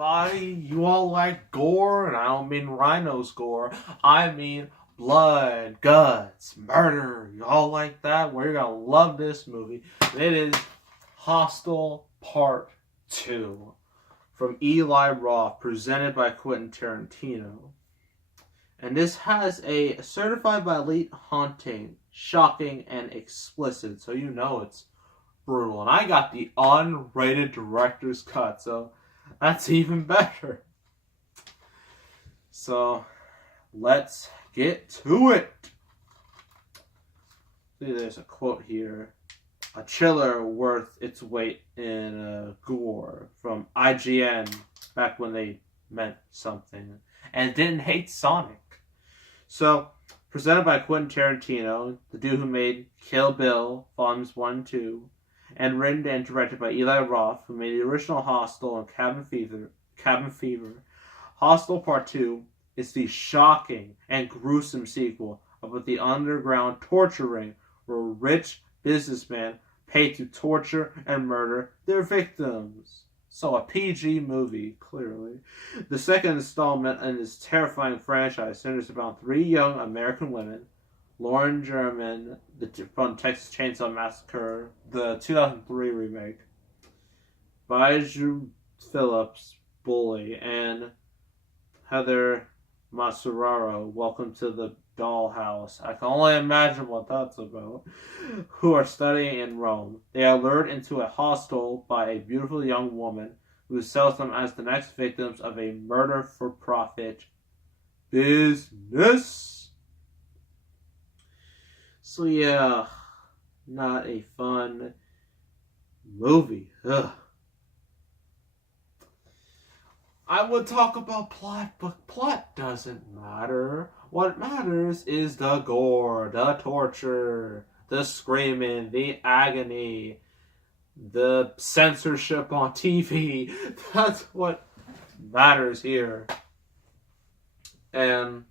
everybody. You all like gore, and I don't mean rhinos gore. I mean blood, guts, murder. You all like that? Well, you're gonna love this movie. It is Hostel Part 2 from Eli Roth, presented by Quentin Tarantino. And this has a certified by elite haunting, shocking, and explicit, so you know it's brutal. And I got the unrated director's cut, so that's even better. So let's get to it. See, there's a quote here. A chiller worth its weight in gore from IGN back when they meant something and didn't hate Sonic. So, presented by Quentin Tarantino, the dude who made Kill Bill, Volumes 1 and 2, and written and directed by Eli Roth, who made the original Hostel and Cabin Fever. Hostel Part 2 is the shocking and gruesome sequel about the underground torture ring where rich businessmen pay to torture and murder their victims. So a PG movie, clearly. The second installment in this terrifying franchise centers around three young American women, Lauren German, from Texas Chainsaw Massacre, the 2003 remake, Baiju Phillips, Bully, and Heather Masuraro, Welcome to the Dollhouse. I can only imagine what that's about. Who are studying in Rome. They are lured into a hostel by a beautiful young woman who sells them as the next victims of a murder-for-profit business. So yeah, not a fun movie. Ugh. I would talk about plot, but plot doesn't matter. What matters is the gore, the torture, the screaming, the agony, the censorship on TV. That's what matters here. And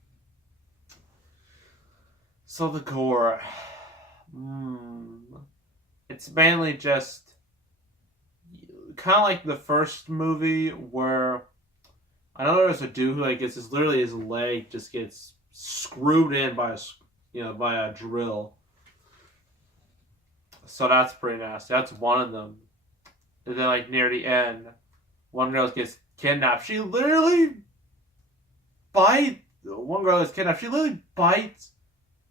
so the gore. It's mainly just kind of like the first movie where I know there's a dude who gets literally his leg just gets screwed in by a drill. So that's pretty nasty. That's one of them. And then near the end, one girl gets kidnapped. She literally bites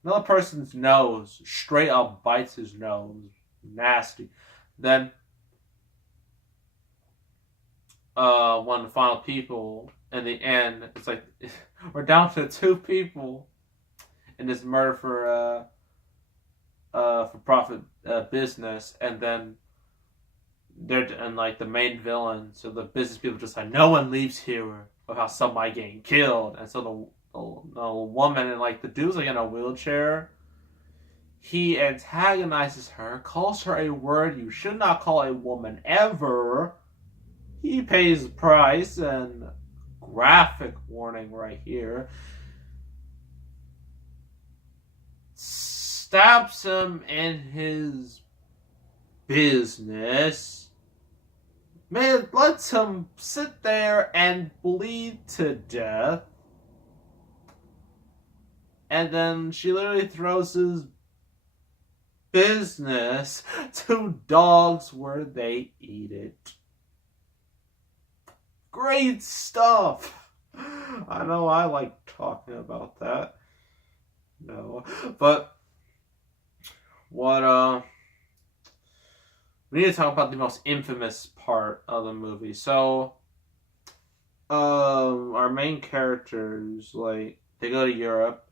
another person's nose. Straight up bites his nose. Nasty. Then one of the final people in the end, it's like we're down to two people in this murder for profit business, and then the main villain. So the business people just no one leaves here without somebody getting killed, and so the woman and the dude's in a wheelchair. He antagonizes her, calls her a word you should not call a woman ever. He pays the price, and graphic warning right here. Stabs him in his business. Man, lets him sit there and bleed to death. And then she literally throws his business to dogs where they eat it. Great stuff. I know I like talking about that. No. But what we need to talk about the most infamous part of the movie. So our main characters they go to Europe,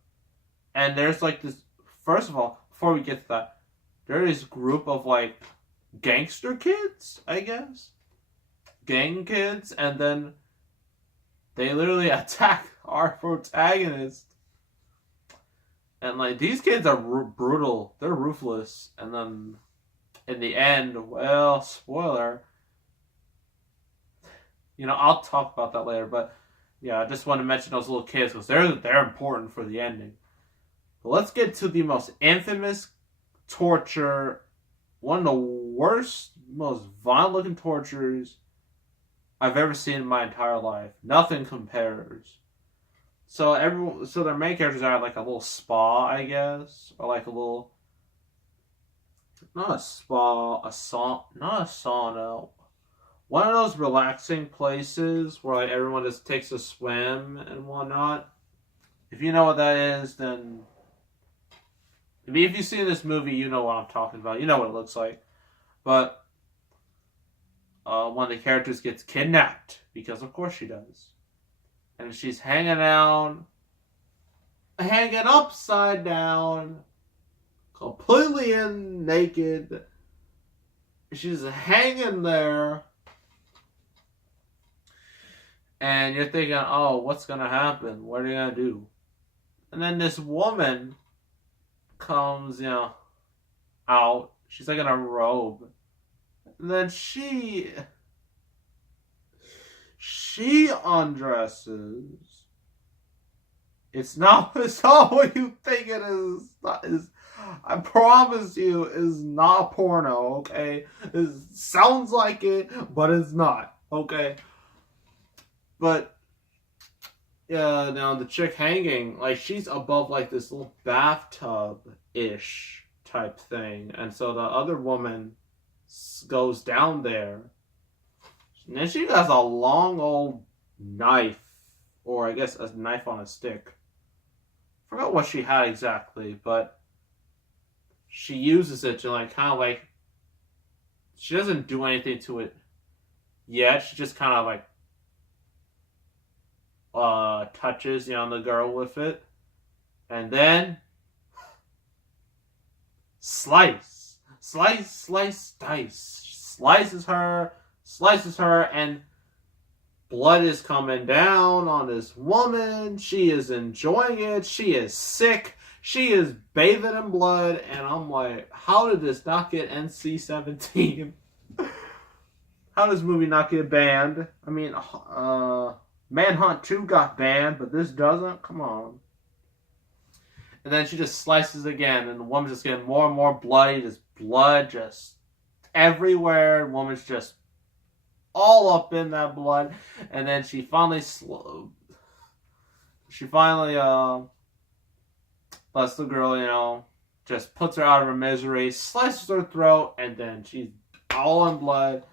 and there's this, first of all, before we get to that, there is a group of gangster kids, I guess. Gang kids, and then they literally attack our protagonist. And these kids are brutal. They're ruthless. And then in the end, well, spoiler. I'll talk about that later. But yeah, I just want to mention those little kids because they're important for the ending. But let's get to the most infamous torture, one of the worst, most violent looking tortures I've ever seen in my entire life. Nothing compares. So their main characters are at like a little spa, I guess, or like a little, not a spa, not a sauna. One of those relaxing places where like everyone just takes a swim and whatnot. If you know what that is, then I mean, if you've seen this movie, you know what I'm talking about. You know what it looks like. But one of the characters gets kidnapped, because of course she does. And she's hanging upside down, completely naked. She's hanging there. And you're thinking, oh, what's going to happen? What are they going to do? And then this woman comes, out. She's like in a robe. And then she undresses. It's not what you think it is. I promise you, is not porno, okay? It sounds like it, but it's not, okay? But yeah, now the chick hanging, like, she's above like this little bathtub-ish type thing, and so the other woman goes down there, and then she has a long old knife, or I guess a knife on a stick. Forgot what she had exactly, but she uses it to like kind of like, she doesn't do anything to it yet. She just kind of like touches the girl with it, and then slice, dice, slices her, and blood is coming down on this woman. She is enjoying it. She is sick. She is bathing in blood, and I'm like, how did this not get NC-17? How does this movie not get banned? I mean, Manhunt 2 got banned, but this doesn't? Come on. And then she just slices again, and the woman's just getting more and more bloody. Just blood just everywhere. The woman's just all up in that blood. And then she finally lets the girl, just puts her out of her misery, slices her throat, and then she's all in blood.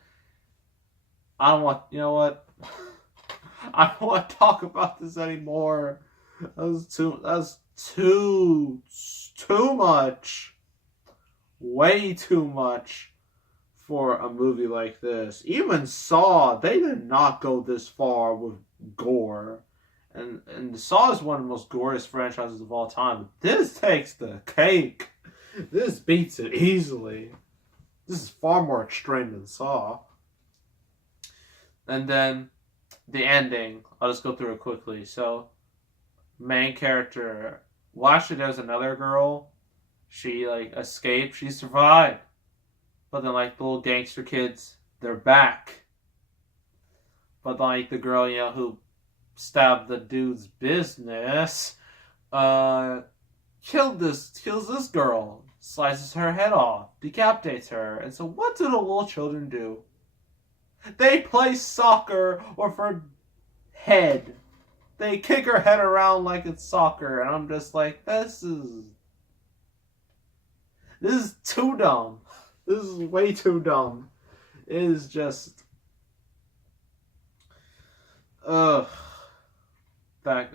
I don't want, you know what? I don't want to talk about this anymore. That's too much. Way too much for a movie like this. Even Saw, they did not go this far with gore. And Saw is one of the most goriest franchises of all time. But this takes the cake. This beats it easily. This is far more extreme than Saw. And then the ending, I'll just go through it quickly. So, main character, well, actually there's another girl. She escaped. She survived. But then the little gangster kids, they're back. But the girl, who stabbed the dude's business, kills this girl, slices her head off, decapitates her. And so what do the little children do? They play soccer with her head. They kick her head around like it's soccer, and I'm just like, this is too dumb. This is way too dumb. It is just, that kind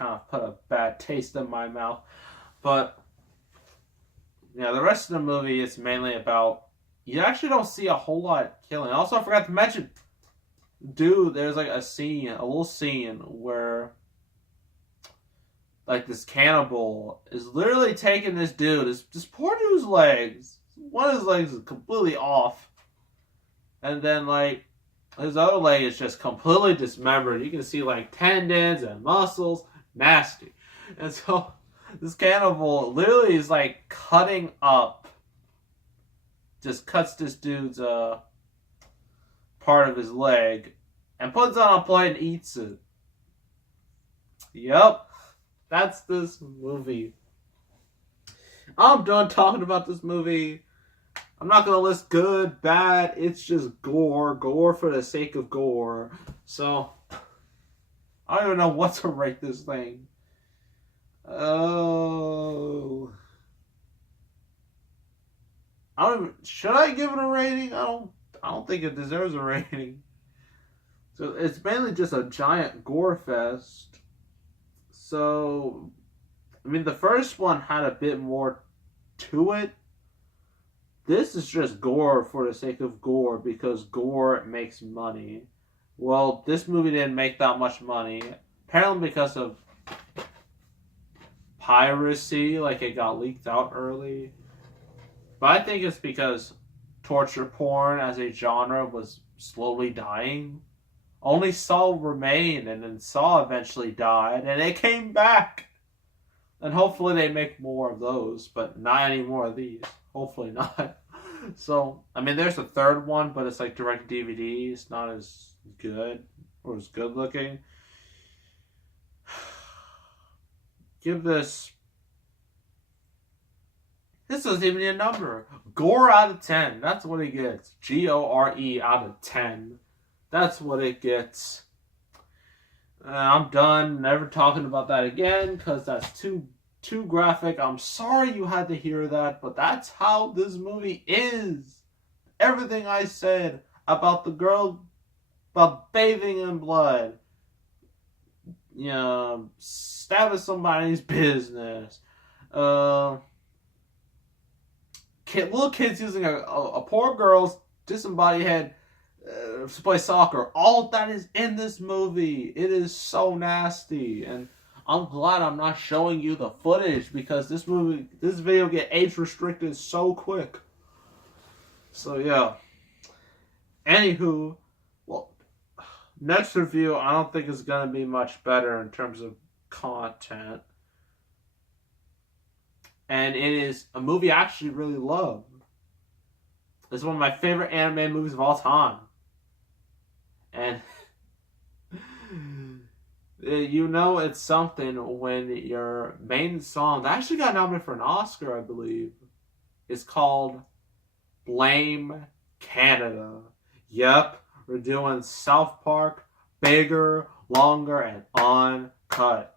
of put a bad taste in my mouth. But the rest of the movie is mainly about, you actually don't see a whole lot of killing. Also, I forgot to mention, dude, there's a little scene where this cannibal is literally taking this dude, this poor dude's legs. One of his legs is completely off. And then his other leg is just completely dismembered. You can see tendons and muscles. Nasty. And so this cannibal literally is cutting up, just cuts this dude's part of his leg and puts it on a plate and eats it. Yep. That's this movie. I'm done talking about this movie. I'm not gonna list good, bad. It's just gore. Gore for the sake of gore. So I don't even know what to rate this thing. Oh, should I give it a rating? I don't think it deserves a rating. So it's mainly just a giant gore fest. So I mean, the first one had a bit more to it. This is just gore for the sake of gore because gore makes money. Well, this movie didn't make that much money. Apparently because of piracy, like it got leaked out early. But I think it's because torture porn as a genre was slowly dying. Only Saw remained, and then Saw eventually died, and it came back. And hopefully they make more of those, but not any more of these. Hopefully not. So, I mean, there's a third one, but it's like direct DVD. It's not as good or as good looking. Give this. This doesn't even need a number. Gore out of 10. That's what it gets. GORE out of 10. That's what it gets. I'm done. Never talking about that again because that's too graphic. I'm sorry you had to hear that, but that's how this movie is. Everything I said about the girl, about bathing in blood, stabbing somebody's business, little kids using a poor girl's disembodied head to play soccer. All of that is in this movie. It is so nasty, and I'm glad I'm not showing you the footage because this video get age restricted so quick. So yeah. Anywho, well, next review I don't think is gonna be much better in terms of content, and it is a movie I actually really love. It's one of my favorite anime movies of all time, and. It's something when your main song that actually got nominated for an Oscar, I believe, is called Blame Canada. Yep, we're doing South Park bigger, longer, and uncut.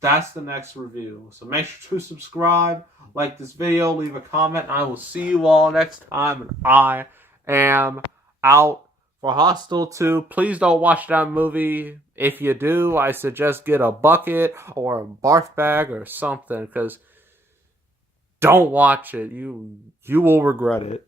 That's the next review. So make sure to subscribe, like this video, leave a comment, and I will see you all next time. And I am out. For Hostel 2, please don't watch that movie. If you do, I suggest get a bucket or a barf bag or something, because don't watch it. You will regret it.